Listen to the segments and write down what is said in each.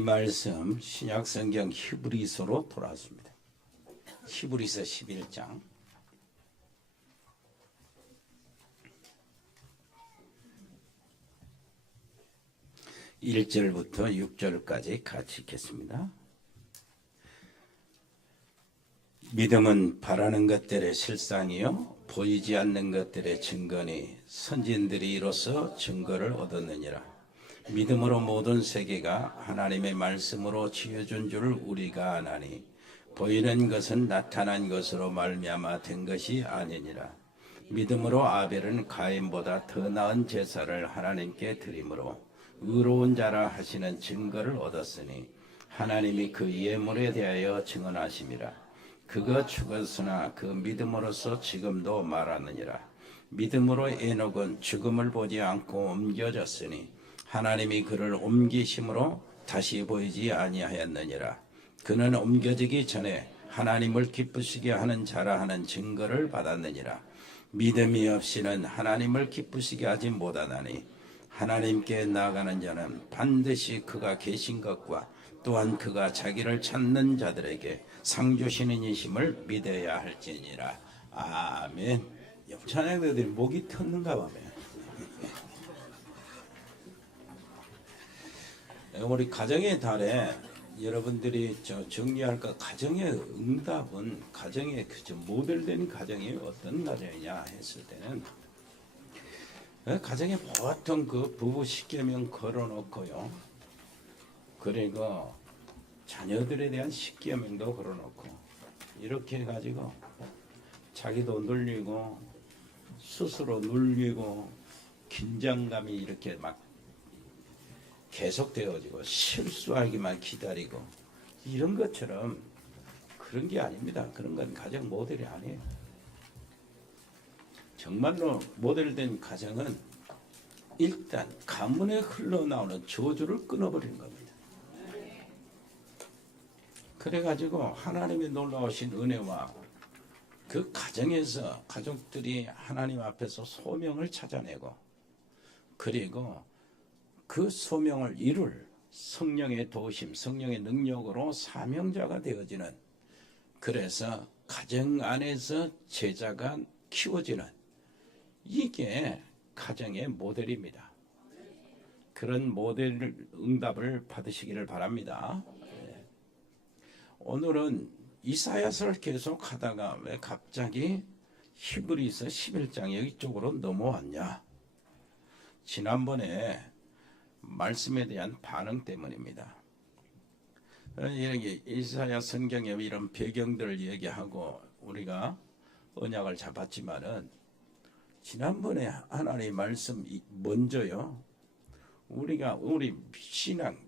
이 말씀 신약성경 히브리서로 돌아왔습니다. 히브리서 11장 1절부터 6절까지 같이 읽겠습니다. 믿음은 바라는 것들의 실상이요 보이지 않는 것들의 증거니 선진들이 이로써 증거를 얻었느니라. 믿음으로 모든 세계가 하나님의 말씀으로 지어준 줄 우리가 아나니 보이는 것은 나타난 것으로 말미암아 된 것이 아니니라. 믿음으로 아벨은 가인보다 더 나은 제사를 하나님께 드림으로 의로운 자라 하시는 증거를 얻었으니 하나님이 그 예물에 대하여 증언하심이라. 그가 죽었으나 그 믿음으로써 지금도 말하느니라. 믿음으로 에녹은 죽음을 보지 않고 옮겨졌으니 하나님이 그를 옮기심으로 다시 보이지 아니하였느니라. 그는 옮겨지기 전에 하나님을 기쁘시게 하는 자라 하는 증거를 받았느니라. 믿음이 없이는 하나님을 기쁘시게 하지 못하나니 하나님께 나아가는 자는 반드시 그가 계신 것과 또한 그가 자기를 찾는 자들에게 상 주시는 이심을 믿어야 할지니라. 아멘. 찬양대들이 목이 텄는가 봐요. 우리 가정의 달에 여러분들이 정리할 것, 가정의 응답은 가정의 모델된 가정이 어떤 가정이냐 했을 때는 가정에 보통 그 부부 십계명 걸어놓고요. 그리고 자녀들에 대한 십계명도 걸어놓고 이렇게 해가지고 자기도 눌리고 스스로 눌리고 긴장감이 이렇게 막 계속되어지고 실수하기만 기다리고 이런 것처럼 그런 게 아닙니다. 그런 건 가정 모델이 아니에요. 정말로 모델된 가정은 일단 가문에 흘러나오는 저주를 끊어버리는 겁니다. 그래가지고 하나님의 놀라우신 은혜와 그 가정에서 가족들이 하나님 앞에서 소명을 찾아내고 그리고 그 소명을 이룰 성령의 도우심, 성령의 능력으로 사명자가 되어지는, 그래서 가정 안에서 제자가 키워지는, 이게 가정의 모델입니다. 그런 모델 응답을 받으시기를 바랍니다. 오늘은 이사야서를 계속 하다가 왜 갑자기 히브리서 11장 여기 쪽으로 넘어왔냐? 지난번에 말씀에 대한 반응 때문입니다. 이렇게 이사야 성경에 이런 배경들을 얘기하고 우리가 언약을 잡았지만은 지난번에 하나님의 말씀 먼저요. 우리가 우리 신앙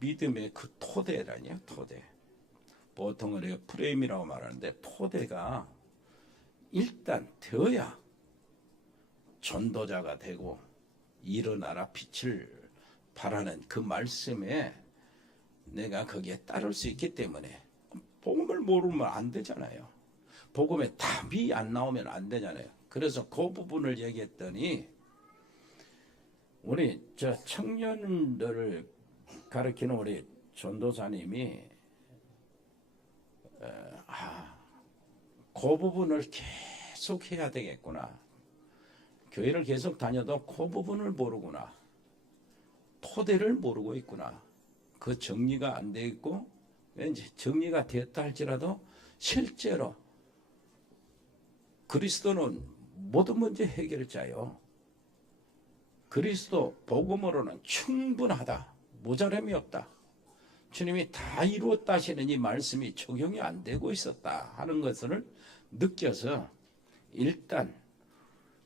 믿음의 그 토대라니요, 토대. 보통 우리가 프레임이라고 말하는데 토대가 일단 되어야 전도자가 되고 일어나라 빛을 바라는 그 말씀에 내가 거기에 따를 수 있기 때문에 복음을 모르면 안 되잖아요. 복음에 답이 안 나오면 안 되잖아요. 그래서 그 부분을 얘기했더니 우리 청년들을 가르치는 우리 전도사님이 그 부분을 계속 해야 되겠구나. 교회를 계속 다녀도 그 부분을 모르구나. 토대를 모르고 있구나. 그 정리가 안 돼 있고 왠지 정리가 되었다 할지라도 실제로 그리스도는 모든 문제 해결자요. 그리스도 복음으로는 충분하다. 모자람이 없다. 주님이 다 이루었다 하시는 이 말씀이 적용이 안 되고 있었다 하는 것을 느껴서 일단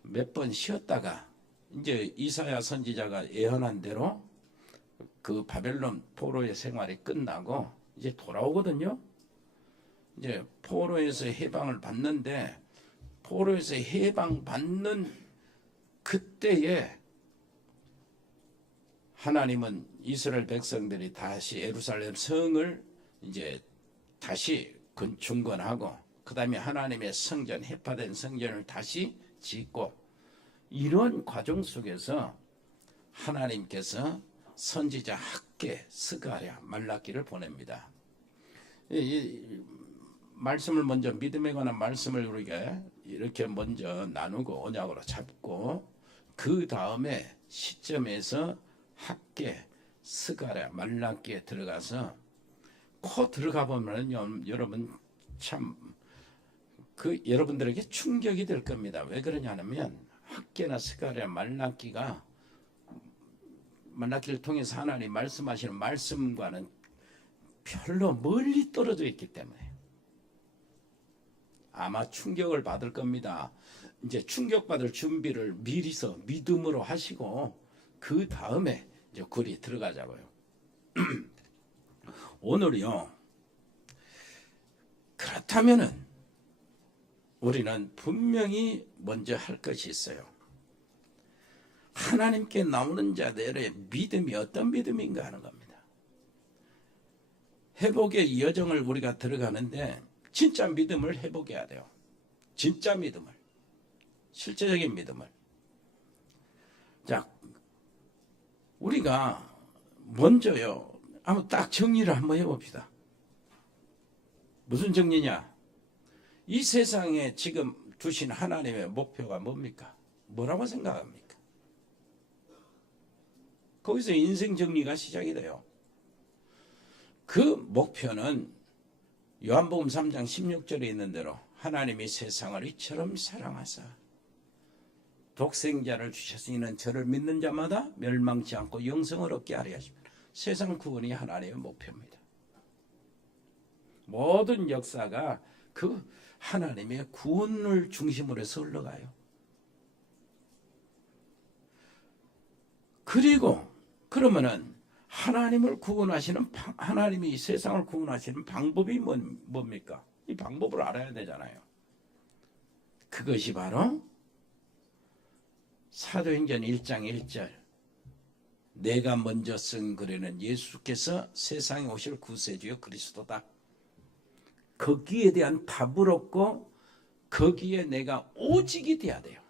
몇 번 쉬었다가 이제 이사야 선지자가 예언한 대로 그 바벨론 포로의 생활이 끝나고 이제 돌아오거든요. 이제 포로에서 해방을 받는데 포로에서 해방받는 그때에 하나님은 이스라엘 백성들이 다시 예루살렘 성을 이제 다시 중건하고 그 다음에 하나님의 성전, 해파된 성전을 다시 짓고 이런 과정 속에서 하나님께서 선지자 학계, 스가랴, 말라기를 보냅니다. 이 말씀을 먼저 믿음에 관한 말씀을 우리가 이렇게 먼저 나누고 언약으로 잡고 그 다음에 시점에서 학계, 스가랴, 말라기에 들어가서 들어가 보면 여러분 참 여러분들에게 충격이 될 겁니다. 왜 그러냐면 학계나 스가랴, 말라기를 통해서 하나님 말씀하시는 말씀과는 별로 멀리 떨어져 있기 때문에 아마 충격을 받을 겁니다. 이제 충격받을 준비를 미리서 믿음으로 하시고 그 다음에 이제 글이 들어가자고요. 오늘요. 그렇다면은 우리는 분명히 먼저 할 것이 있어요. 하나님께 나오는 자들의 믿음이 어떤 믿음인가 하는 겁니다. 회복의 여정을 우리가 들어가는데 진짜 믿음을 회복해야 돼요. 진짜 믿음을. 실제적인 믿음을. 자, 우리가 먼저요. 한번 딱 정리를 한번 해봅시다. 무슨 정리냐? 이 세상에 지금 두신 하나님의 목표가 뭡니까? 뭐라고 생각합니까? 거기서 인생 정리가 시작이 돼요. 그 목표는 요한복음 3장 16절에 있는 대로 하나님이 세상을 이처럼 사랑하사 독생자를 주셨으니 저를 믿는 자마다 멸망치 않고 영생을 얻게 하려 하십니다. 세상 구원이 하나님의 목표입니다. 모든 역사가 그 하나님의 구원을 중심으로 해서 흘러가요. 그리고 그러면은 하나님이 이 세상을 구원하시는 방법이 뭡니까? 이 방법을 알아야 되잖아요. 그것이 바로 사도행전 1장 1절 내가 먼저 쓴 글에는 예수께서 세상에 오실 구세주여 그리스도다. 거기에 대한 답을 얻고 거기에 내가 오직이 돼야 돼요.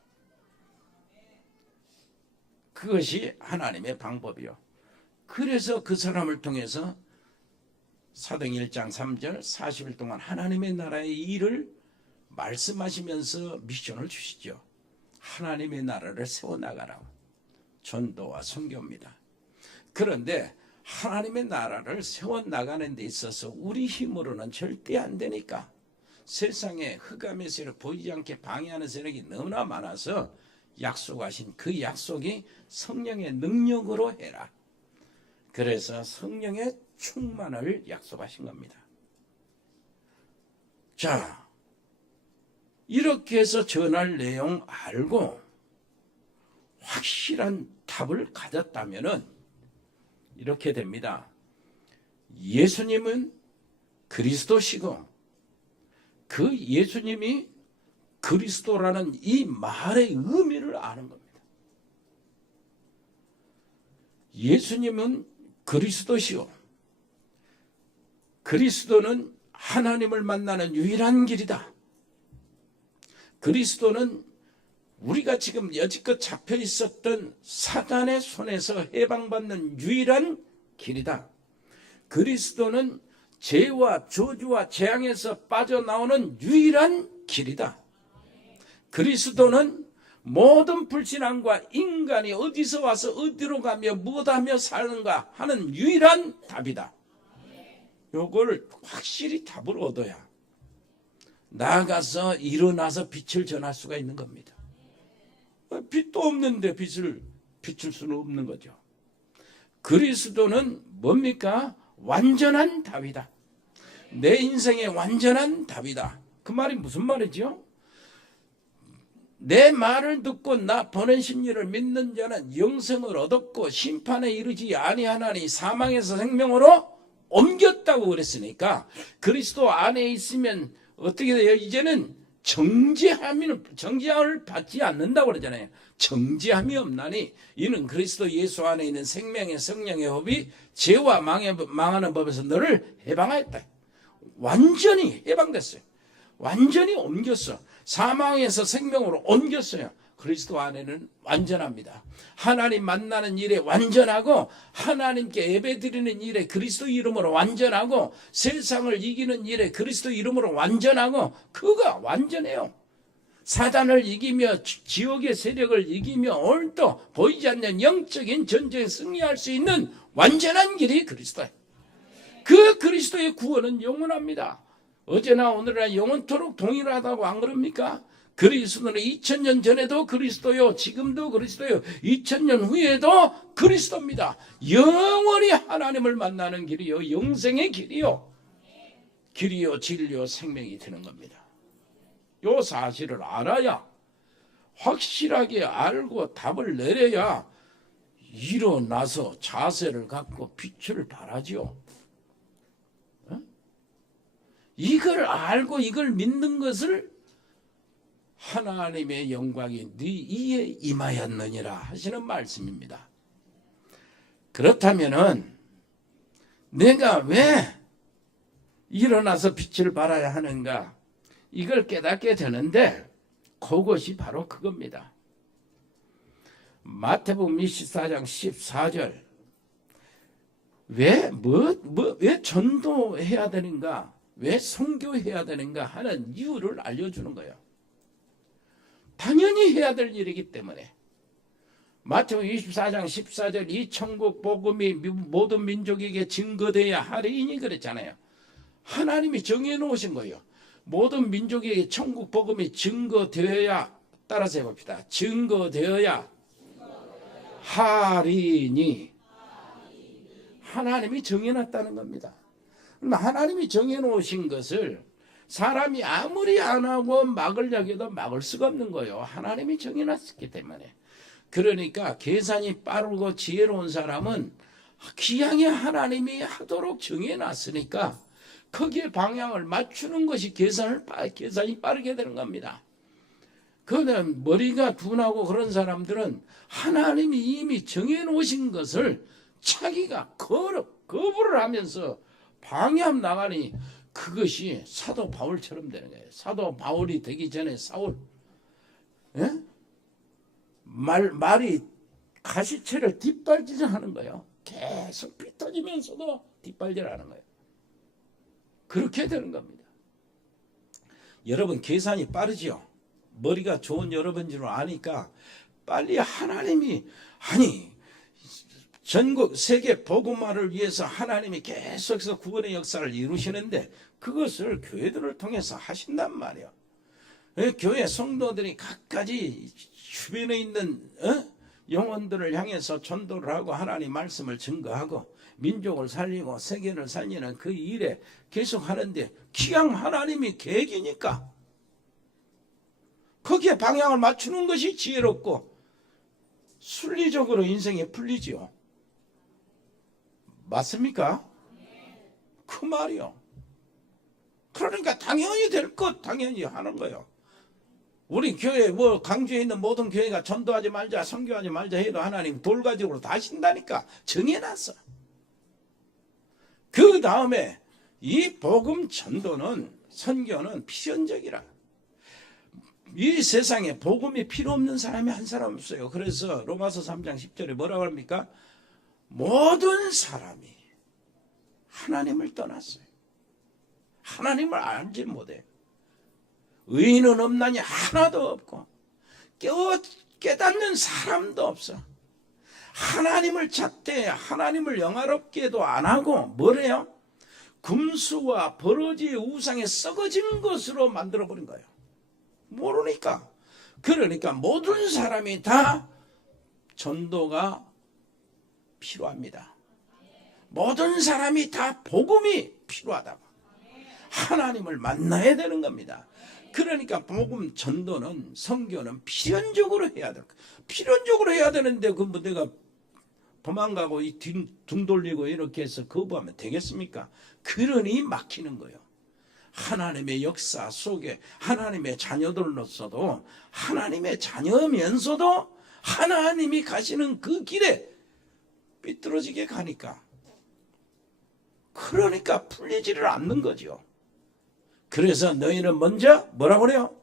그것이 하나님의 방법이요. 그래서 그 사람을 통해서 사도행전 1장 3절 40일 동안 하나님의 나라의 일을 말씀하시면서 미션을 주시죠. 하나님의 나라를 세워나가라고. 전도와 선교입니다. 그런데 하나님의 나라를 세워나가는 데 있어서 우리 힘으로는 절대 안 되니까 세상에 흑암의 세력 보이지 않게 방해하는 세력이 너무나 많아서 약속하신 그 약속이 성령의 능력으로 해라. 그래서 성령의 충만을 약속하신 겁니다. 자, 이렇게 해서 전할 내용 알고 확실한 답을 가졌다면은 이렇게 됩니다. 예수님은 그리스도시고 그 예수님이 그리스도라는 이 말의 의미를 아는 겁니다. 예수님은 그리스도시요. 그리스도는 하나님을 만나는 유일한 길이다. 그리스도는 우리가 지금 여지껏 잡혀 있었던 사단의 손에서 해방받는 유일한 길이다. 그리스도는 죄와 저주와 재앙에서 빠져나오는 유일한 길이다. 그리스도는 모든 불신앙과 인간이 어디서 와서 어디로 가며 무엇하며 사는가 하는 유일한 답이다. 요걸 확실히 답을 얻어야 나아가서 일어나서 빛을 전할 수가 있는 겁니다. 빛도 없는데 빛을 비출 수는 없는 거죠. 그리스도는 뭡니까? 완전한 답이다. 내 인생의 완전한 답이다. 그 말이 무슨 말이죠? 내 말을 듣고 나 보낸 심리를 믿는 자는 영생을 얻었고 심판에 이르지 아니하나니 사망에서 생명으로 옮겼다고 그랬으니까 그리스도 안에 있으면 어떻게 돼요? 이제는 정죄함을 받지 않는다고 그러잖아요. 정죄함이 없나니 이는 그리스도 예수 안에 있는 생명의 성령의 법이 죄와 망하는 법에서 너를 해방하였다. 완전히 해방됐어요. 완전히 옮겼어. 사망에서 생명으로 옮겼어요. 그리스도 안에는 완전합니다. 하나님 만나는 일에 완전하고 하나님께 예배드리는 일에 그리스도 이름으로 완전하고 세상을 이기는 일에 그리스도 이름으로 완전하고 그가 완전해요. 사단을 이기며 지옥의 세력을 이기며 오늘도 보이지 않는 영적인 전쟁에 승리할 수 있는 완전한 길이 그리스도예요. 그 그리스도의 구원은 영원합니다. 어제나 오늘이나 영원토록 동일하다고 안 그럽니까? 그리스도는 2000년 전에도 그리스도요, 지금도 그리스도요, 2000년 후에도 그리스도입니다. 영원히 하나님을 만나는 길이요, 영생의 길이요, 길이요, 진리요, 생명이 되는 겁니다. 요 사실을 알아야, 확실하게 알고 답을 내려야 일어나서 자세를 갖고 빛을 발하지요. 이걸 알고 이걸 믿는 것을 하나님의 영광이 네 이에 임하였느니라 하시는 말씀입니다. 그렇다면은 내가 왜 일어나서 빛을 발하야 하는가? 이걸 깨닫게 되는데 그것이 바로 그겁니다. 마태복음 24장 14절 왜 전도해야 되는가? 왜 선교해야 되는가 하는 이유를 알려주는 거예요. 당연히 해야 될 일이기 때문에. 마태복음 24장 14절 이 천국 복음이 모든 민족에게 증거되어야 하리니 그랬잖아요. 하나님이 정해놓으신 거예요. 모든 민족에게 천국 복음이 증거되어야, 따라서 해봅시다. 증거되어야 하리니. 하나님이 정해놨다는 겁니다. 하나님이 정해놓으신 것을 사람이 아무리 안 하고 막으려고 해도 막을 수가 없는 거예요. 하나님이 정해놨기 때문에. 그러니까 계산이 빠르고 지혜로운 사람은 기왕에 하나님이 하도록 정해놨으니까 거기에 방향을 맞추는 것이 계산이 빠르게 되는 겁니다. 그런데 머리가 둔하고 그런 사람들은 하나님이 이미 정해놓으신 것을 자기가 거부를 하면서 방해하면 나가니 그것이 사도 바울처럼 되는 거예요. 사도 바울이 되기 전에 사울, 예? 말이 가시체를 뒷발질하는 거예요. 계속 피 터지면서도 뒷발질하는 거예요. 그렇게 되는 겁니다. 여러분 계산이 빠르지요. 머리가 좋은 여러분인 줄 아니까 빨리 하나님이 전국 세계 복음화를 위해서 하나님이 계속해서 구원의 역사를 이루시는데 그것을 교회들을 통해서 하신단 말이에요. 교회 성도들이 각가지 주변에 있는 영혼들을 향해서 전도를 하고 하나님 말씀을 증거하고 민족을 살리고 세계를 살리는 그 일에 계속 하는데 기왕 하나님이 계획이니까 거기에 방향을 맞추는 것이 지혜롭고 순리적으로 인생에 풀리지요. 맞습니까? 그 말이요. 그러니까 당연히 될 것 당연히 하는 거예요. 우리 교회 강주에 있는 모든 교회가 전도하지 말자 선교하지 말자 해도 하나님 돌가지로 다 하신다니까 정해놨어. 그 다음에 이 복음 전도는 선교는 필연적이라. 이 세상에 복음이 필요 없는 사람이 한 사람 없어요. 그래서 로마서 3장 10절에 뭐라고 합니까? 모든 사람이 하나님을 떠났어요. 하나님을 알지 못해. 의인은 없나니 하나도 없고 깨닫는 사람도 없어. 하나님을 찾되 하나님을 영화롭게도 안 하고 뭐래요? 금수와 버러지의 우상에 썩어진 것으로 만들어버린 거예요. 모르니까. 그러니까 모든 사람이 다 전도가 필요합니다. 모든 사람이 다 복음이 필요하다고. 하나님을 만나야 되는 겁니다. 그러니까 복음 전도는 선교는 필연적으로 해야 돼. 필연적으로 해야 되는데 그 뭐 내가 도망가고 등 돌리고 이렇게 해서 거부하면 되겠습니까? 그러니 막히는 거예요. 하나님의 역사 속에 하나님의 자녀들로서도 하나님의 자녀면서도 하나님이 가시는 그 길에 삐뚤어지게 가니까 그러니까 풀리지를 않는 거죠. 그래서 너희는 먼저 뭐라고 그래요?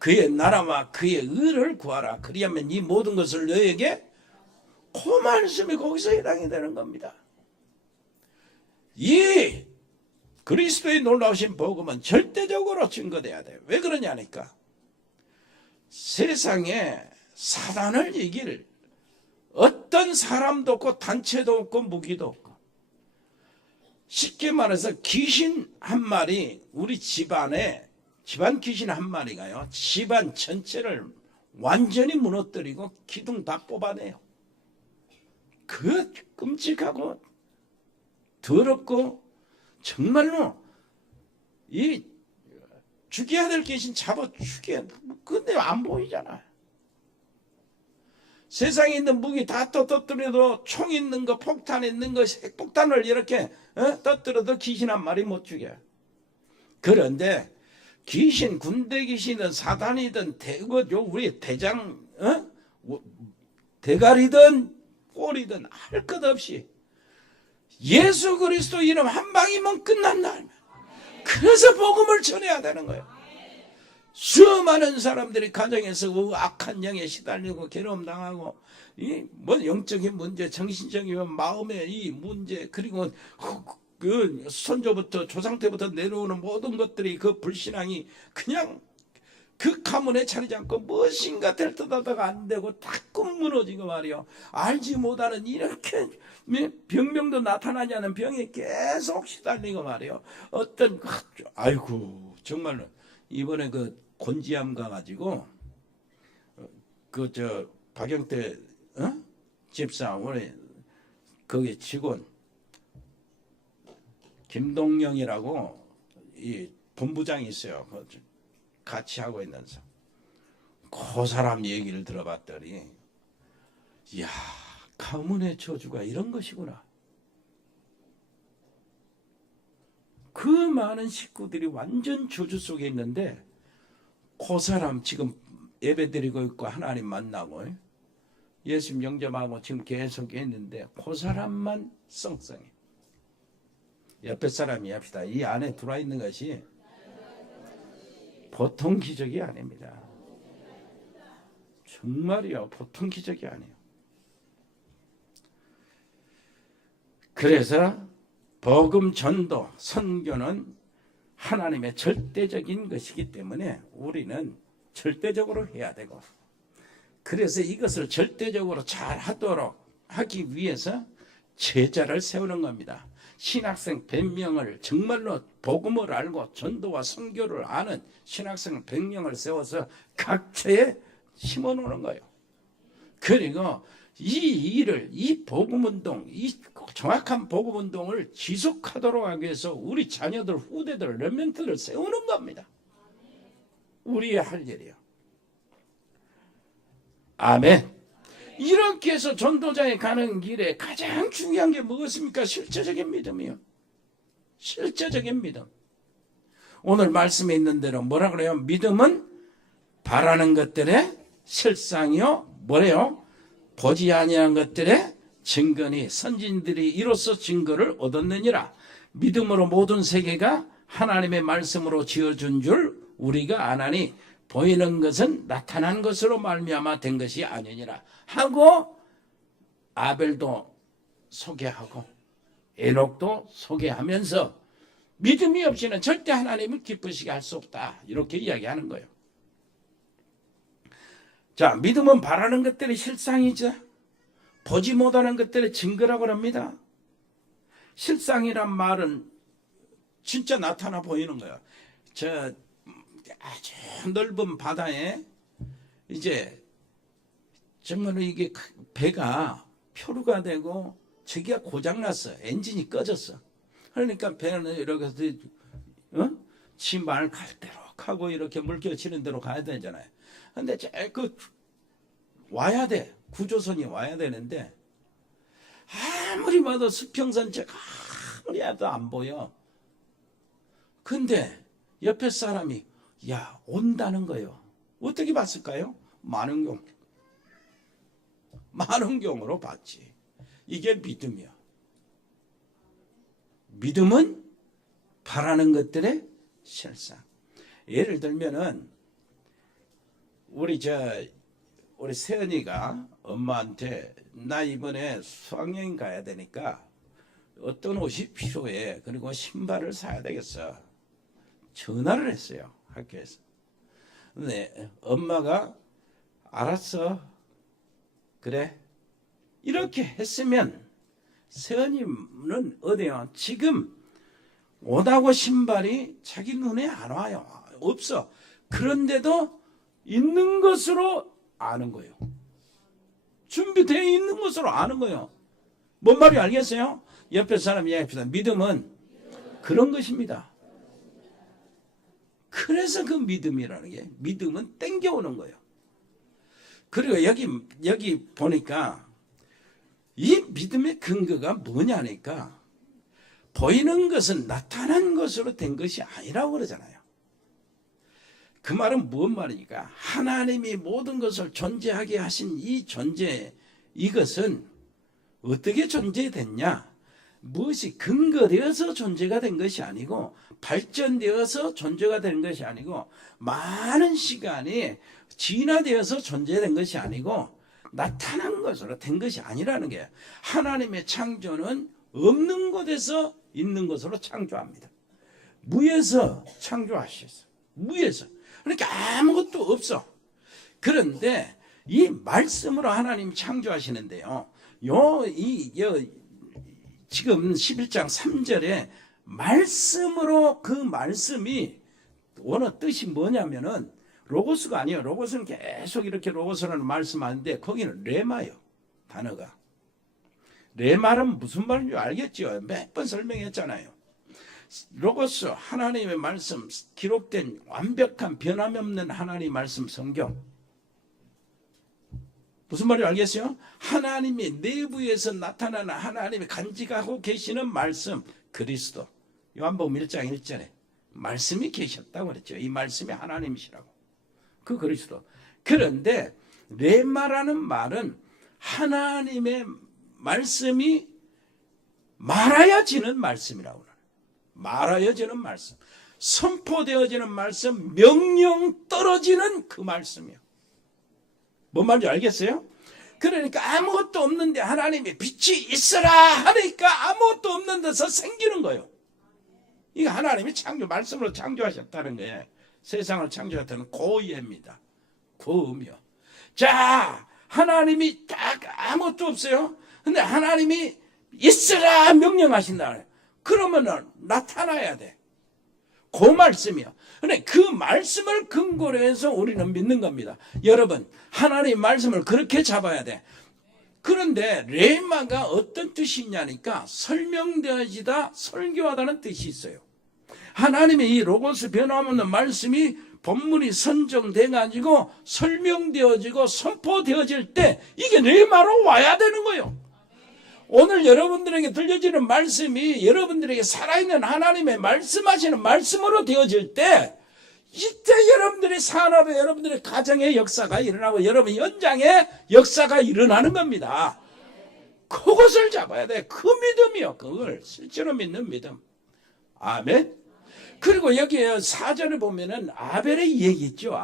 그의 나라와 그의 의를 구하라. 그리하면 이 모든 것을 너에게, 그 말씀이 거기서 해당이 되는 겁니다. 이 그리스도의 놀라우신 복음은 절대적으로 증거돼야 돼요. 왜 그러냐니까, 세상에 사단을 이길 어떤 사람도 없고 단체도 없고 무기도 없고, 쉽게 말해서 귀신 한 마리, 우리 집안에 집안 귀신 한 마리가요, 집안 전체를 완전히 무너뜨리고 기둥 다 뽑아내요. 그 끔찍하고 더럽고 정말로 이 죽여야 될 귀신 잡아 죽여. 근데 안 보이잖아. 세상에 있는 무기 다 떠들어도, 총 있는 거, 폭탄 있는 거, 핵폭탄을 이렇게 떠들어도 귀신 한 마리 못 죽여. 그런데 귀신, 군대 귀신은 사단이든 우리 대장, 대가리든 꼬리든 할 것 없이 예수 그리스도 이름 한 방이면 끝난다. 그래서 복음을 전해야 되는 거예요. 수많은 사람들이 가정에서 악한 영에 시달리고 괴로움 당하고, 뭐 영적인 문제, 정신적인 마음의 이 문제, 그리고 그 선조부터 조상 때부터 내려오는 모든 것들이, 그 불신앙이 그냥 그 가문에 차리지 않고 무엇인가 될 듯 하다가 안 되고 자꾸 무너지고 말이요. 알지 못하는 이렇게 병명도 나타나지 않은 병에 계속 시달리고 말이요. 아이고 정말로 이번에 그 곤지암 가가지고 박영태 집사 우리 거기 직원 김동영이라고 이 본부장이 있어요. 같이 하고 있는 사람. 그 사람 얘기를 들어봤더니, 이야, 가문의 저주가 이런 것이구나. 그 많은 식구들이 완전 저주 속에 있는데, 그 사람 지금 예배드리고 있고 하나님 만나고 예수님 영접하고 지금 계속 있는데, 그 사람만 썽썽해. 옆에 사람이 합시다. 이 안에 들어와 있는 것이 보통 기적이 아닙니다. 정말이요, 보통 기적이 아니에요. 그래서 복음 전도, 선교는 하나님의 절대적인 것이기 때문에 우리는 절대적으로 해야 되고, 그래서 이것을 절대적으로 잘 하도록 하기 위해서 제자를 세우는 겁니다. 신학생 100명을 정말로 복음을 알고 전도와 선교를 아는 신학생 100명을 세워서 각처에 심어놓는 거예요. 그리고 이 일을, 이 복음운동, 이 정확한 복음운동을 지속하도록 하기 위해서 우리 자녀들, 후대들, 렘넌트를 세우는 겁니다. 우리의 할 일이요. 아멘. 이렇게 해서 전도자에 가는 길에 가장 중요한 게 무엇입니까? 실제적인 믿음이요. 실제적인 믿음. 오늘 말씀에 있는 대로 뭐라 그래요? 믿음은 바라는 것들의 실상이요. 뭐래요? 보지 아니한 것들의 증거니 선진들이 이로써 증거를 얻었느니라. 믿음으로 모든 세계가 하나님의 말씀으로 지어준 줄 우리가 아나니 보이는 것은 나타난 것으로 말미암아 된 것이 아니니라 하고, 아벨도 소개하고 에녹도 소개하면서 믿음이 없이는 절대 하나님을 기쁘시게 할 수 없다, 이렇게 이야기하는 거예요. 자, 믿음은 바라는 것들의 실상이죠. 보지 못하는 것들의 증거라고 합니다. 실상이란 말은 진짜 나타나 보이는 거예요. 아주 넓은 바다에 이제 정말로 이게 배가 표류가 되고 저기가 고장났어. 엔진이 꺼졌어. 그러니까 배는 이렇게 치마를 갈대록 하고 이렇게 물결 치는 대로 가야 되잖아요. 근데 와야 돼. 구조선이 와야 되는데 아무리 봐도 수평선체 아무리 해도 안 보여. 근데 옆에 사람이 온다는 거예요. 어떻게 봤을까요? 만원경으로 봤지. 이게 믿음이야. 믿음은 바라는 것들의 실상. 예를 들면은 우리 세연이가 엄마한테 나 이번에 수학여행 가야 되니까 어떤 옷이 필요해. 그리고 신발을 사야 되겠어. 전화를 했어요. 학교에서. 근데 엄마가 알았어. 그래. 이렇게 했으면 세연이는 어디요? 지금 옷하고 신발이 자기 눈에 안 와요. 없어. 그런데도 있는 것으로 아는 거예요. 준비되어 있는 것으로 아는 거예요. 뭔 말인지 알겠어요? 옆에 사람 이야기합시다. 믿음은 그런 것입니다. 그래서 그 믿음이라는 게, 믿음은 땡겨오는 거예요. 그리고 여기 보니까 이 믿음의 근거가 뭐냐니까, 보이는 것은 나타난 것으로 된 것이 아니라고 그러잖아요. 그 말은 무슨 말이니까, 하나님이 모든 것을 존재하게 하신 이 존재, 이것은 어떻게 존재됐냐? 무엇이 근거되어서 존재가 된 것이 아니고, 발전되어서 존재가 된 것이 아니고, 많은 시간이 진화되어서 존재된 것이 아니고, 나타난 것으로 된 것이 아니라는 게, 하나님의 창조는 없는 곳에서 있는 것으로 창조합니다. 무에서 창조하셨어요. 무에서. 그러니까 아무것도 없어. 그런데 이 말씀으로 하나님 창조하시는데요. 지금 11장 3절에 말씀으로, 그 말씀이 원어 뜻이 뭐냐면은 로고스가 아니에요. 로고스는 계속 이렇게 로고스라는 말씀하는데 거기는 레마요. 단어가. 레마는 무슨 말인지 알겠죠? 몇 번 설명했잖아요. 로고스, 하나님의 말씀, 기록된 완벽한 변함없는 하나님의 말씀 성경. 무슨 말인지 알겠어요? 하나님이 내부에서 나타나는, 하나님이 간직하고 계시는 말씀, 그리스도. 요한복음 1장 1절에 말씀이 계셨다고 그랬죠. 이 말씀이 하나님이시라고. 그 그리스도. 그런데 레마라는 말은 하나님의 말씀이 말하여지는 말씀이라고 그래요. 말하여지는 말씀, 선포되어지는 말씀, 명령 떨어지는 그 말씀이요. 뭔 말인지 알겠어요? 그러니까 아무것도 없는데 하나님이 빛이 있어라 하니까 아무것도 없는 데서 생기는 거예요. 이거 하나님이 말씀으로 창조하셨다는 거예요. 세상을 창조했다는 고의입니다. 고의요. 자, 하나님이 딱 아무것도 없어요. 근데 하나님이 있으라 명령하신다. 그러면은 나타나야 돼. 그 말씀이요. 근데 그 말씀을 근거로 해서 우리는 믿는 겁니다. 여러분, 하나님의 말씀을 그렇게 잡아야 돼. 그런데 레마가 어떤 뜻이 있냐니까 설명되어지다, 설교하다는 뜻이 있어요. 하나님의 이 로고스 변함없는 말씀이 본문이 선정돼가지고 설명되어지고 선포되어질 때 이게 레마로 와야 되는 거예요. 오늘 여러분들에게 들려지는 말씀이 여러분들에게 살아있는 하나님의 말씀하시는 말씀으로 되어질 때, 이때 여러분들의 산업에, 여러분들의 가정의 역사가 일어나고 여러분 현장의 역사가 일어나는 겁니다. 그것을 잡아야 돼. 그 믿음이요. 그걸 실제로 믿는 믿음. 아멘. 그리고 여기에 4절에 보면은 아벨의 얘기 있죠.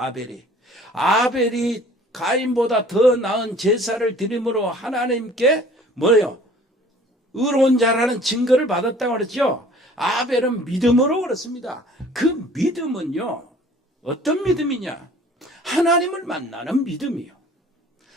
아벨이 가인보다 더 나은 제사를 드림으로 하나님께 뭐예요? 의로운 자라는 증거를 받았다고 그랬죠. 아벨은 믿음으로 그렇습니다. 그 믿음은요, 어떤 믿음이냐? 하나님을 만나는 믿음이요.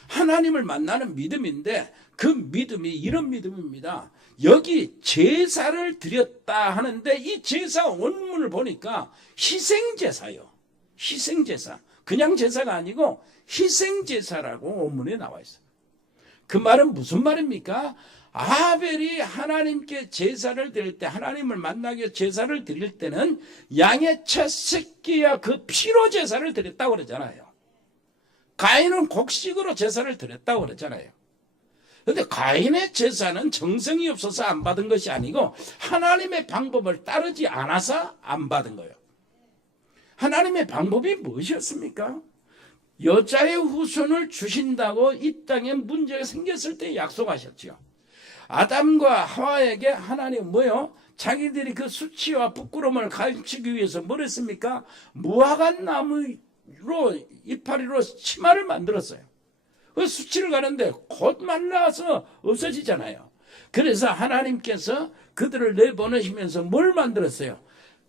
하나님을 만나는 믿음인데 그 믿음이 이런 믿음입니다. 여기 제사를 드렸다 하는데 이 제사 원문을 보니까 희생제사요. 희생제사. 그냥 제사가 아니고 희생제사라고 원문에 나와 있어요. 그 말은 무슨 말입니까? 아벨이 하나님께 제사를 드릴 때, 하나님을 만나기 위해 제사를 드릴 때는 양의 첫 새끼야 그 피로 제사를 드렸다고 그러잖아요. 가인은 곡식으로 제사를 드렸다고 그러잖아요. 그런데 가인의 제사는 정성이 없어서 안 받은 것이 아니고 하나님의 방법을 따르지 않아서 안 받은 거예요. 하나님의 방법이 무엇이었습니까? 여자의 후손을 주신다고 이 땅에 문제가 생겼을 때 약속하셨죠. 아담과 하와에게 하나님은 뭐요? 자기들이 그 수치와 부끄러움을 가르치기 위해서 뭘 했습니까? 무화과 나무 이파리로 치마를 만들었어요. 그 수치를 가는데 곧 말라서 없어지잖아요. 그래서 하나님께서 그들을 내보내시면서 뭘 만들었어요?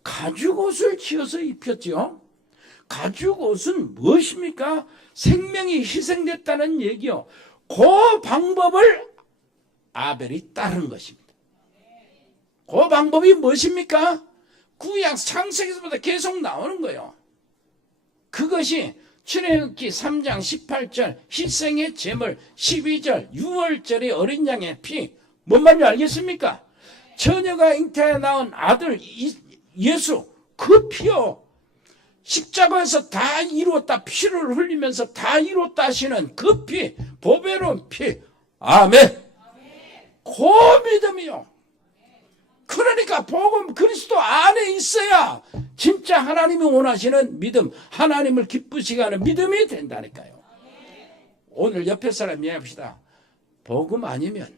가죽옷을 지어서 입혔죠. 가죽옷은 무엇입니까? 생명이 희생됐다는 얘기요. 그 방법을 아벨이 따른 것입니다. 그 방법이 무엇입니까? 구약 창세기서부터 계속 나오는 거예요. 그것이 출애굽기 3장 18절 희생의 제물, 12절 6월절의 어린 양의 피, 뭔 말인지 알겠습니까? 처녀가 잉태하여 낳은 아들 예수, 그 피요. 십자가에서 다 이루었다, 피를 흘리면서 다 이루었다 하시는 그 피, 보배로운 피. 아멘. 그 믿음이요. 그러니까 복음 그리스도 안에 있어야 진짜 하나님이 원하시는 믿음, 하나님을 기쁘시게 하는 믿음이 된다니까요. 오늘 옆에 사람 이야기합시다. 복음 아니면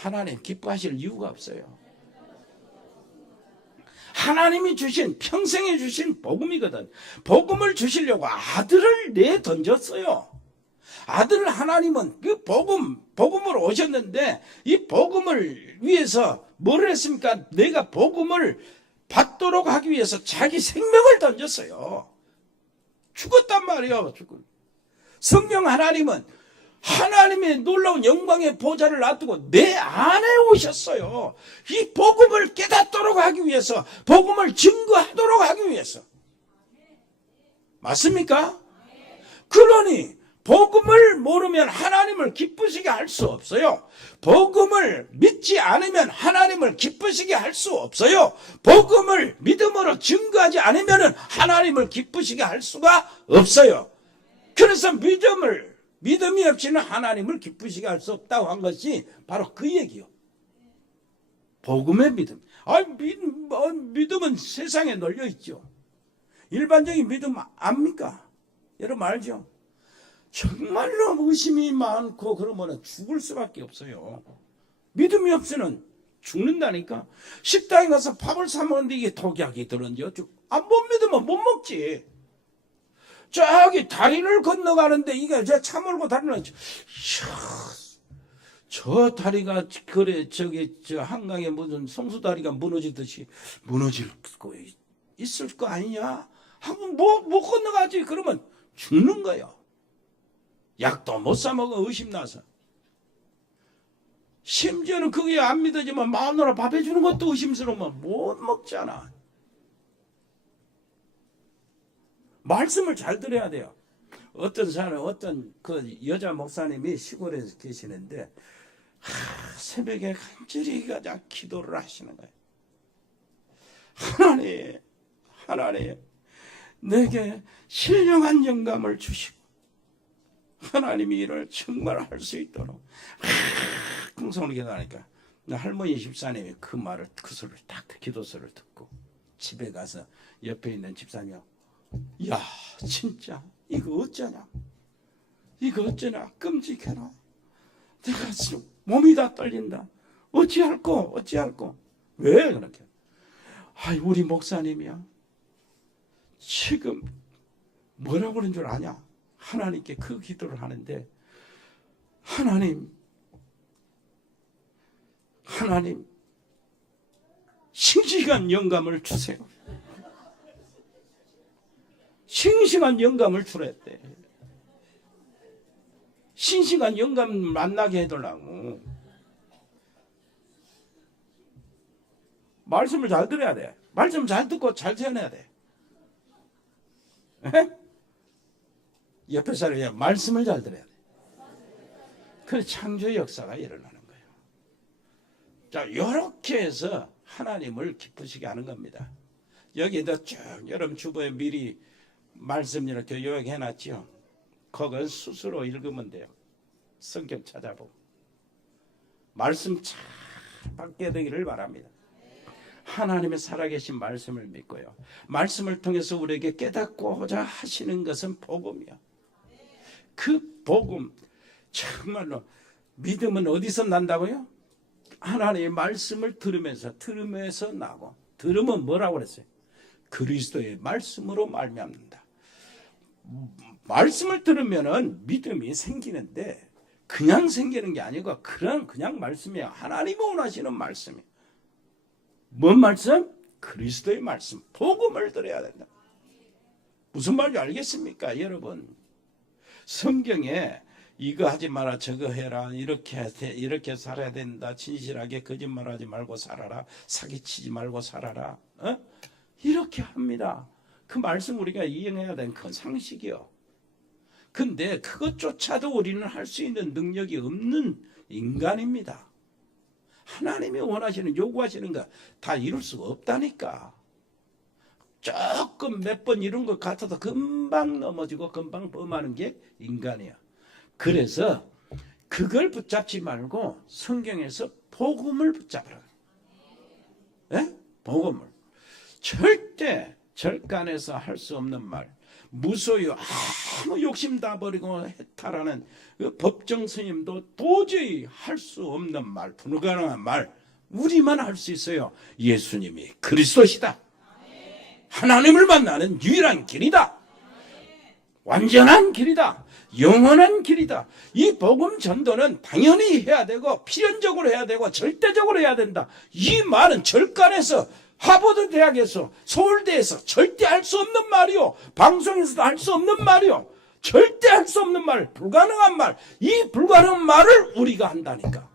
하나님 기뻐하실 이유가 없어요. 하나님이 주신, 평생에 주신 복음이거든. 복음을 주시려고 아들을 내던졌어요. 아들을 하나님은 그 복음으로 오셨는데 이 복음을 위해서 뭘 했습니까? 내가 복음을 받도록 하기 위해서 자기 생명을 던졌어요. 죽었단 말이에요. 성령 하나님은 하나님의 놀라운 영광의 보좌를 놔두고 내 안에 오셨어요. 이 복음을 깨닫도록 하기 위해서, 복음을 증거하도록 하기 위해서. 맞습니까? 그러니 복음을 모르면 하나님을 기쁘시게 할 수 없어요. 복음을 믿지 않으면 하나님을 기쁘시게 할 수 없어요. 복음을 믿음으로 증거하지 않으면 하나님을 기쁘시게 할 수가 없어요. 그래서 믿음이 없이는 하나님을 기쁘시게 할 수 없다고 한 것이 바로 그 얘기요. 복음의 믿음. 믿음은 세상에 널려 있죠. 일반적인 믿음 압니까? 여러분 알죠? 정말로 의심이 많고 그러면 죽을 수밖에 없어요. 믿음이 없이는 죽는다니까. 식당에 가서 밥을 사 먹는데 이게 독약이 들었는지 못 믿으면 못 먹지. 저기 다리를 건너가는데 이게 차 몰고 다리는 저 다리가 그래 저 한강에 무슨 성수다리가 무너지듯이 무너질 거 있을 거 아니냐? 하고 못 건너가지. 그러면 죽는 거예요. 약도 못 사 먹어 의심나서. 심지어는 그게 안 믿어지면 마누라 밥 해주는 것도 의심스러우면 못 먹잖아. 말씀을 잘 들어야 돼요. 어떤 사람, 어떤 그 여자 목사님이 시골에 계시는데 새벽에 간절히 가자 기도를 하시는 거예요. 하나님, 내게 신령한 영감을 주시고 하나님이 이를 정말 할 수 있도록 궁성을 기도하니까 할머니 집사님이 그 말을, 그 소리를 딱 기도서를 듣고 집에 가서 옆에 있는 집사님이 야 진짜 이거 어쩌냐 끔찍해라. 내가 지금 몸이 다 떨린다. 어찌할꼬 왜 그렇게? 우리 목사님이야 지금 뭐라고 그런 줄 아냐? 하나님께 그 기도를 하는데 하나님 싱싱한 영감을 주세요. 싱싱한 영감을 주랬대. 싱싱한 영감 만나게 해달라고. 말씀을 잘 들어야 돼. 말씀 잘 듣고 잘 전해야 돼. 옆에 사람이 말씀을 잘 들어야 돼. 그 창조 역사가 일어나는 거예요. 자, 이렇게 해서 하나님을 기쁘시게 하는 겁니다. 여기다 쭉 여러분 주보에 미리 말씀 이렇게 요약해 놨죠. 그건 스스로 읽으면 돼요. 성경 찾아보고. 말씀 잘 받게 되기를 바랍니다. 하나님의 살아계신 말씀을 믿고요. 말씀을 통해서 우리에게 깨닫고자 하시는 것은 복음이야. 그 복음, 정말로 믿음은 어디서 난다고요? 하나님의 말씀을 들으면서 나고, 들으면 뭐라고 그랬어요? 그리스도의 말씀으로 말미암는다. 말씀을 들으면은 믿음이 생기는데 그냥 생기는 게 아니고 그냥 말씀이에요. 하나님이 원하시는 말씀이에요. 뭔 말씀? 그리스도의 말씀, 복음을 들어야 된다. 무슨 말인지 알겠습니까, 여러분? 성경에 이거 하지 마라, 저거 해라, 이렇게 살아야 된다, 진실하게 거짓말하지 말고 살아라, 사기치지 말고 살아라, 이렇게 합니다. 그 말씀 우리가 이행해야 되는 큰 상식이요. 근데 그것조차도 우리는 할 수 있는 능력이 없는 인간입니다. 하나님이 원하시는, 요구하시는 거 다 이룰 수가 없다니까. 조금 몇 번 이룬 것 같아도 금방 넘어지고 금방 범하는 게 인간이야. 그래서 그걸 붙잡지 말고 성경에서 복음을 붙잡으라. 예? 복음을. 절대 절간에서 할 수 없는 말, 무소유, 아무 욕심 다 버리고 해탈하는 그 법정 스님도 도저히 할 수 없는 말, 불가능한 말, 우리만 할 수 있어요. 예수님이 그리스도시다. 하나님을 만나는 유일한 길이다. 완전한 길이다. 영원한 길이다. 이 복음 전도는 당연히 해야 되고 필연적으로 해야 되고 절대적으로 해야 된다. 이 말은 절간에서, 하버드 대학에서, 서울대에서 절대 할 수 없는 말이요. 방송에서도 할 수 없는 말이요. 절대 할 수 없는 말, 불가능한 말. 이 불가능한 말을 우리가 한다니까.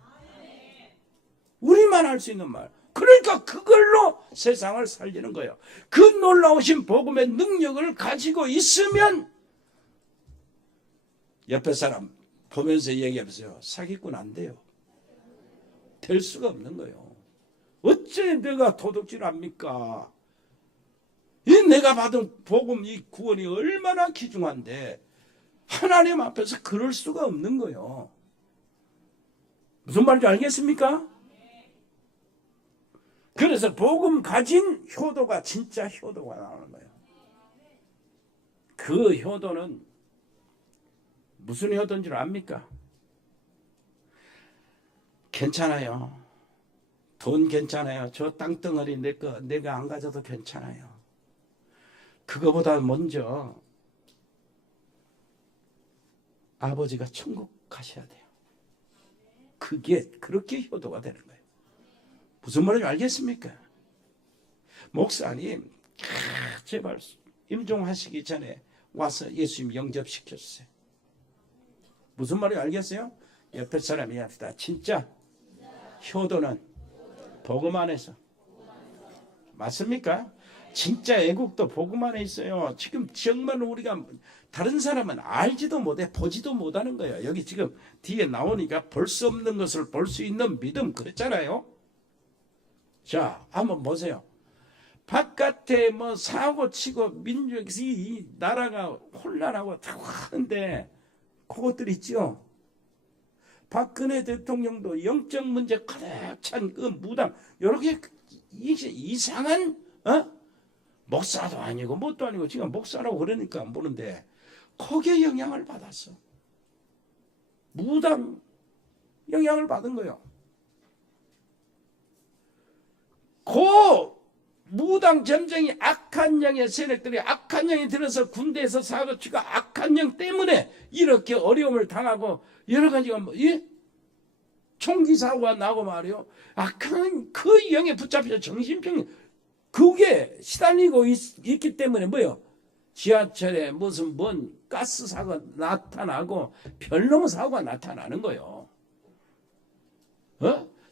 우리만 할 수 있는 말. 그러니까 그걸로 세상을 살리는 거예요. 그 놀라우신 복음의 능력을 가지고 있으면 옆에 사람 보면서 얘기해보세요. 사기꾼 안 돼요. 될 수가 없는 거예요. 어째 내가 도둑질 합니까? 이 내가 받은 복음, 이 구원이 얼마나 귀중한데 하나님 앞에서 그럴 수가 없는 거예요. 무슨 말인지 알겠습니까? 그래서 복음 가진 효도가 진짜 효도가 나오는 거예요. 그 효도는 무슨 효도인 줄 압니까? 괜찮아요. 돈 괜찮아요. 저 땅덩어리 내가 안 가져도 괜찮아요. 그거보다 먼저 아버지가 천국 가셔야 돼요. 그게 그렇게 효도가 되는 거예요. 무슨 말인지 알겠습니까? 목사님, 제발 임종하시기 전에 와서 예수님 영접시켜주세요. 무슨 말인지 알겠어요? 옆에 사람이 합시다. 진짜 효도는 복음 안에서. 맞습니까? 진짜 애국도 복음 안에 있어요. 지금 정말 우리가 다른 사람은 알지도 못해, 보지도 못하는 거예요. 여기 지금 뒤에 나오니까 볼 수 없는 것을 볼 수 있는 믿음, 그랬잖아요. 자, 한번 보세요. 바깥에 뭐 사고 치고 이 나라가 혼란하고 다 하는데 그것들 있죠. 박근혜 대통령도 영적 문제 가득 찬 그 무당, 이렇게 이상한 목사도 아니고 뭣도 아니고 지금 목사라고 그러니까 모르는데 거기에 영향을 받았어. 무당 영향을 받은 거예요. 그 무당 점쟁이 악한 영의 세력들이, 악한 영이 들어서 군대에서 사고 치고 악한 영 때문에 이렇게 어려움을 당하고 여러 가지가 총기 사고가 나고 말이요. 악한 그 영에 붙잡혀서 정신병, 그게 시달리고 있기 때문에 뭐요? 지하철에 무슨 뭔 가스 사고가 나타나고 별놈 사고가 나타나는 거예요.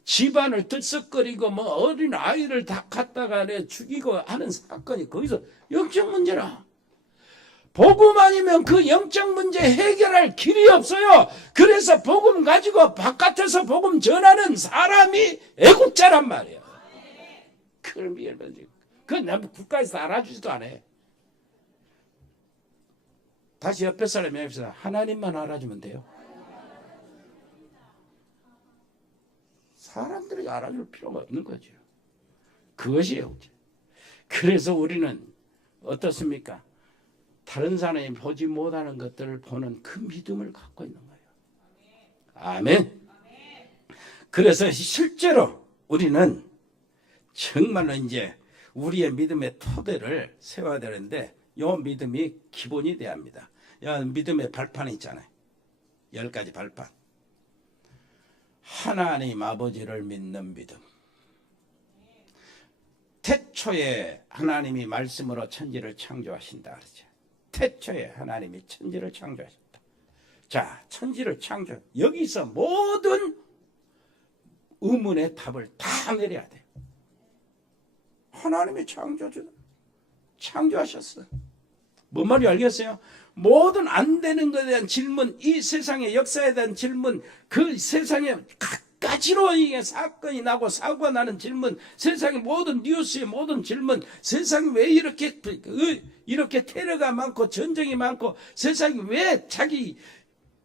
집안을 들썩거리고 뭐 어린 아이를 다 갖다가 죽이고 하는 사건이 거기서 영적 문제라. 복음 아니면 그 영적 문제 해결할 길이 없어요. 그래서 복음 가지고 바깥에서 복음 전하는 사람이 애국자란 말이에요. 그건 남 국가에서 알아주지도 않아. 다시 옆에 사람이 합시다. 하나님만 알아주면 돼요. 사람들이 알아줄 필요가 없는 거죠. 그것이 애국자. 그래서 우리는 어떻습니까? 다른 사람이 보지 못하는 것들을 보는 그 믿음을 갖고 있는 거예요. 아멘. 그래서 실제로 우리는 정말로 이제 우리의 믿음의 토대를 세워야 되는데 이 믿음이 기본이 돼야 합니다. 믿음의 발판이 있잖아요. 10가지 발판. 하나님 아버지를 믿는 믿음. 태초에 하나님이 말씀으로 천지를 창조하신다 그러죠. 태초에 하나님이 천지를 창조하셨다. 자, 천지를 창조. 여기서 모든 의문의 답을 다 내려야 돼요. 하나님이 창조하셨어. 뭔 말인지 알겠어요? 모든 안 되는 것에 대한 질문, 이 세상의 역사에 대한 질문, 그 세상에 갖가지로 이게 사건이 나고 사고가 나는 질문, 세상의 모든 뉴스의 모든 질문, 세상이 왜 이렇게 테러가 많고 전쟁이 많고 세상이 왜 자기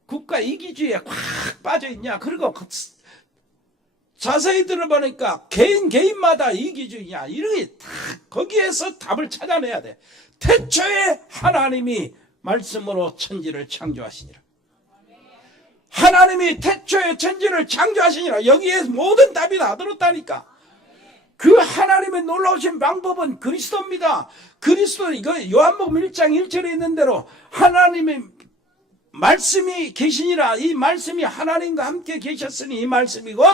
국가 이기주의에 확 빠져 있냐? 그리고 자세히 들어보니까 개인마다 이기주의냐? 이런 게 다 거기에서 답을 찾아내야 돼. 태초에 하나님이 말씀으로 천지를 창조하시니라. 하나님이 태초에 천지를 창조하시니라. 여기에 모든 답이 다 들었다니까. 그 하나님의 놀라우신 방법은 그리스도입니다. 그리스도, 이거 요한복음 1장 1절에 있는 대로 하나님의 말씀이 계시니라. 이 말씀이 하나님과 함께 계셨으니 이 말씀이 곧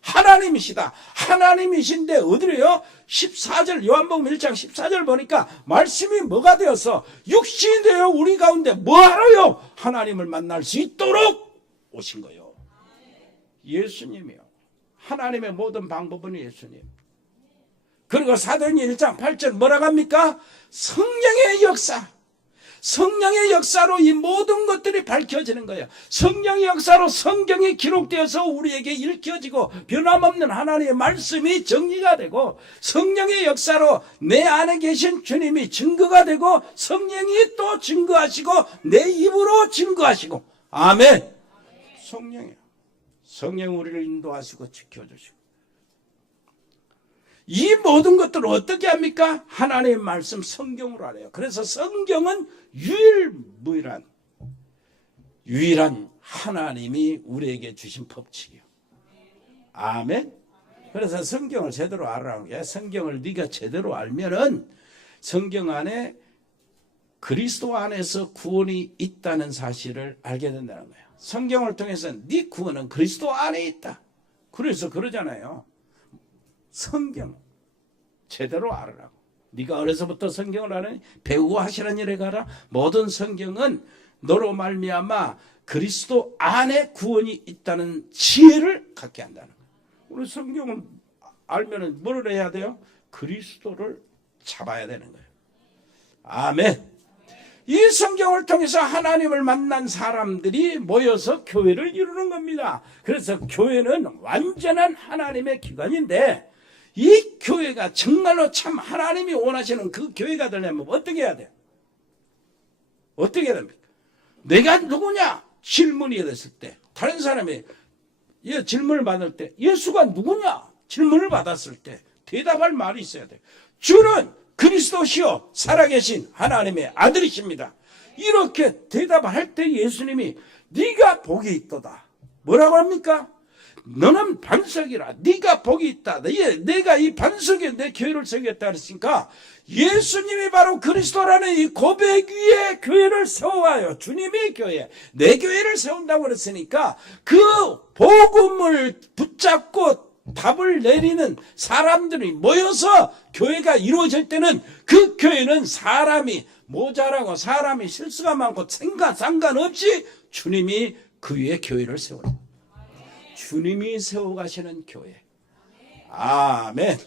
하나님이시다. 하나님이신데 어디래요? 14절, 요한복음 1장 14절 보니까 말씀이 뭐가 되어서 육신이 되어 우리 가운데 뭐하러요? 하나님을 만날 수 있도록 오신 거요. 예수님이요. 하나님의 모든 방법은 예수님. 그리고 사도행전 1장 8절 뭐라고 합니까? 성령의 역사. 성령의 역사로 이 모든 것들이 밝혀지는 거예요. 성령의 역사로 성경이 기록되어서 우리에게 읽혀지고 변함없는 하나님의 말씀이 정리가 되고 성령의 역사로 내 안에 계신 주님이 증거가 되고 성령이 또 증거하시고 내 입으로 증거하시고 아멘. 성령이요. 성령 우리를 인도하시고 지켜주시고 이 모든 것들을 어떻게 합니까? 하나님의 말씀 성경으로 알아요. 그래서 성경은 유일한 하나님이 우리에게 주신 법칙이요. 아멘. 그래서 성경을 제대로 알아라는 거야. 성경을 네가 제대로 알면은 성경 안에 그리스도 안에서 구원이 있다는 사실을 알게 된다는 거예요. 성경을 통해서 네 구원은 그리스도 안에 있다. 그래서 그러잖아요. 성경 제대로 알으라고. 네가 어려서부터 성경을 아는 배우고 하시는 일에 가라. 모든 성경은 너로 말미암아 그리스도 안에 구원이 있다는 지혜를 갖게 한다는 거예요. 우리 성경을 알면은 뭘 해야 돼요? 그리스도를 잡아야 되는 거예요. 아멘. 이 성경을 통해서 하나님을 만난 사람들이 모여서 교회를 이루는 겁니다. 그래서 교회는 완전한 하나님의 기관인데 이 교회가 정말로 참 하나님이 원하시는 그 교회가 되려면 어떻게 해야 돼요? 어떻게 해야 됩니까? 내가 누구냐? 질문이 됐을 때 다른 사람이 질문을 받을 때 예수가 누구냐? 질문을 받았을 때 대답할 말이 있어야 돼요. 주는 그리스도시요 살아계신 하나님의 아들이십니다. 이렇게 대답할 때 예수님이 네가 복이 있도다. 뭐라고 합니까? 너는 반석이라. 네가 복이 있다. 내가 이 반석에 내 교회를 세우겠다 그랬으니까 예수님이 바로 그리스도라는 이 고백 위에 교회를 세워와요. 주님의 교회, 내 교회를 세운다고 그랬으니까 그 복음을 붙잡고 답을 내리는 사람들이 모여서 교회가 이루어질 때는 그 교회는 사람이 모자라고 사람이 실수가 많고 상관없이 주님이 그 위에 교회를 세워요. 주님이 세워가시는 교회. 아멘.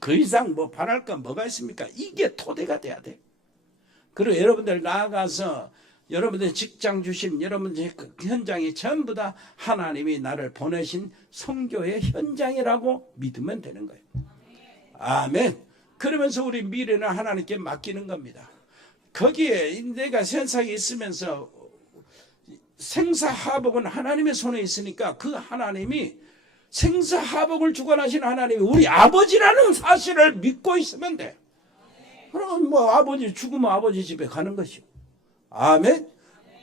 그 이상 뭐 바랄 건 뭐가 있습니까? 이게 토대가 돼야 돼. 그리고 여러분들 나아가서 여러분들 직장 주신 여러분들 현장이 전부 다 하나님이 나를 보내신 선교의 현장이라고 믿으면 되는 거예요. 아멘. 그러면서 우리 미래는 하나님께 맡기는 겁니다. 거기에 내가 세상에 있으면서 생사하복은 하나님의 손에 있으니까 그 하나님이 생사하복을 주관하시는 하나님이 우리 아버지라는 사실을 믿고 있으면 돼. 그럼 뭐 아버지 죽으면 아버지 집에 가는 것이요. 아멘.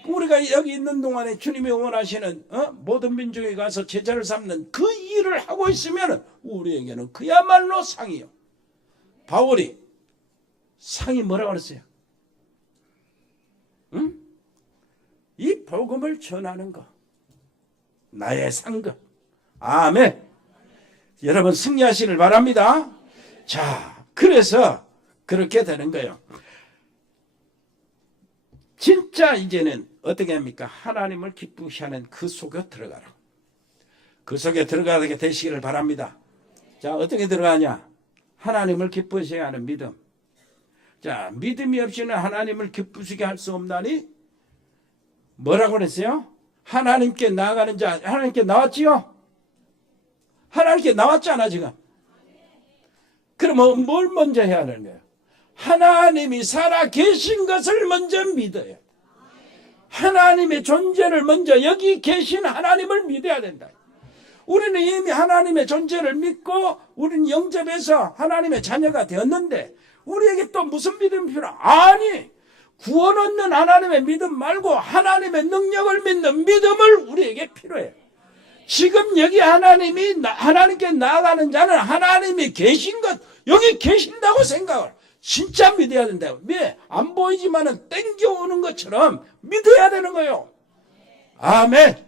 우리가 여기 있는 동안에 주님이 원하시는 모든 민족에 가서 제자를 삼는 그 일을 하고 있으면 우리에게는 그야말로 상이요. 바울이 상이 뭐라고 그랬어요? 응? 복음을 전하는 것. 나의 상급. 아멘. 여러분 승리하시길 바랍니다. 자, 그래서 그렇게 되는 거예요. 진짜 이제는 어떻게 합니까? 하나님을 기쁘게 하는 그 속에 들어가라. 그 속에 들어가게 되시기를 바랍니다. 자, 어떻게 들어가냐? 하나님을 기쁘시게 하는 믿음. 자, 믿음이 없이는 하나님을 기쁘시게 할 수 없나니? 뭐라고 그랬어요? 하나님께 나아가는 자, 하나님께 나왔지요? 하나님께 나왔잖아, 지금. 그럼 뭘 먼저 해야 하는 거예요? 하나님이 살아 계신 것을 먼저 믿어요. 하나님의 존재를 먼저 여기 계신 하나님을 믿어야 된다. 우리는 이미 하나님의 존재를 믿고 우리는 영접해서 하나님의 자녀가 되었는데 우리에게 또 무슨 믿음이 필요해? 아니, 구원 얻는 하나님의 믿음 말고 하나님의 능력을 믿는 믿음을 우리에게 필요해. 지금 여기 하나님께 나아가는 자는 하나님이 계신 것, 여기 계신다고 생각을 진짜 믿어야 된다. 왜? 안 보이지만은 땡겨오는 것처럼 믿어야 되는 거예요. 아멘.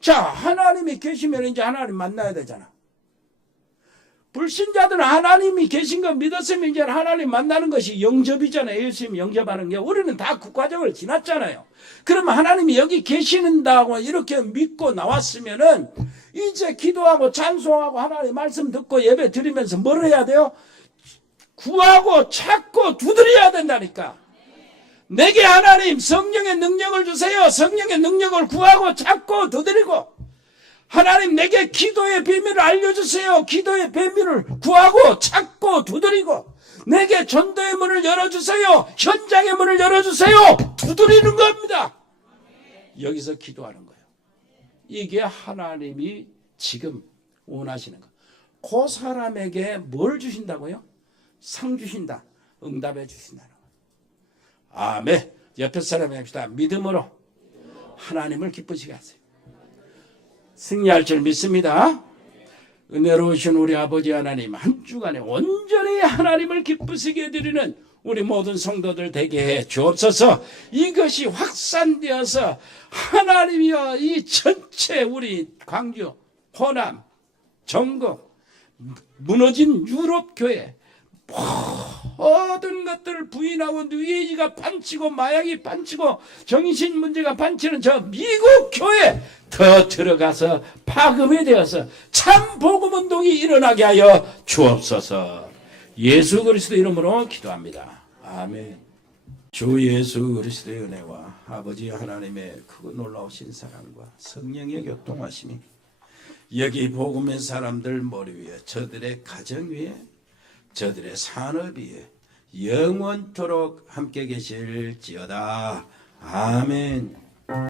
자, 하나님이 계시면 이제 하나님 만나야 되잖아. 불신자들은 하나님이 계신 거 믿었으면 이제 하나님 만나는 것이 영접이잖아요. 예수님 영접하는 게. 우리는 다 그 과정을 지났잖아요. 그러면 하나님이 여기 계시는다고 이렇게 믿고 나왔으면은 이제 기도하고 찬송하고 하나님 말씀 듣고 예배 드리면서 뭘 해야 돼요? 구하고 찾고 두드려야 된다니까. 내게 하나님 성령의 능력을 주세요. 성령의 능력을 구하고 찾고 두드리고, 하나님 내게 기도의 비밀을 알려주세요. 기도의 비밀을 구하고 찾고 두드리고, 내게 전도의 문을 열어주세요. 현장의 문을 열어주세요. 두드리는 겁니다. 여기서 기도하는 거예요. 이게 하나님이 지금 원하시는 거. 그 사람에게 뭘 주신다고요? 상 주신다. 응답해 주신다는 거예요. 아멘. 옆에 사람이 합시다. 믿음으로 하나님을 기쁘시게 하세요. 승리할 줄 믿습니다. 은혜로우신 우리 아버지 하나님, 한 주간에 온전히 하나님을 기쁘시게 해드리는 우리 모든 성도들 되게 해 주옵소서. 이것이 확산되어서 하나님이여 이 전체 우리 광주, 호남, 전국, 무너진 유럽 교회 모든 것들을 부인하고 뇌지가 판치고 마약이 판치고 정신 문제가 판치는 저 미국 교회 더 들어가서 파급이 되어서 참 복음 운동이 일어나게 하여 주옵소서. 예수 그리스도 이름으로 기도합니다. 아멘. 주 예수 그리스도의 은혜와 아버지 하나님의 크고 놀라우신 사랑과 성령의 교통하심이 여기 복음의 사람들 머리 위에, 저들의 가정 위에, 저들의 산업 위에 영원토록 함께 계실지어다. 아멘.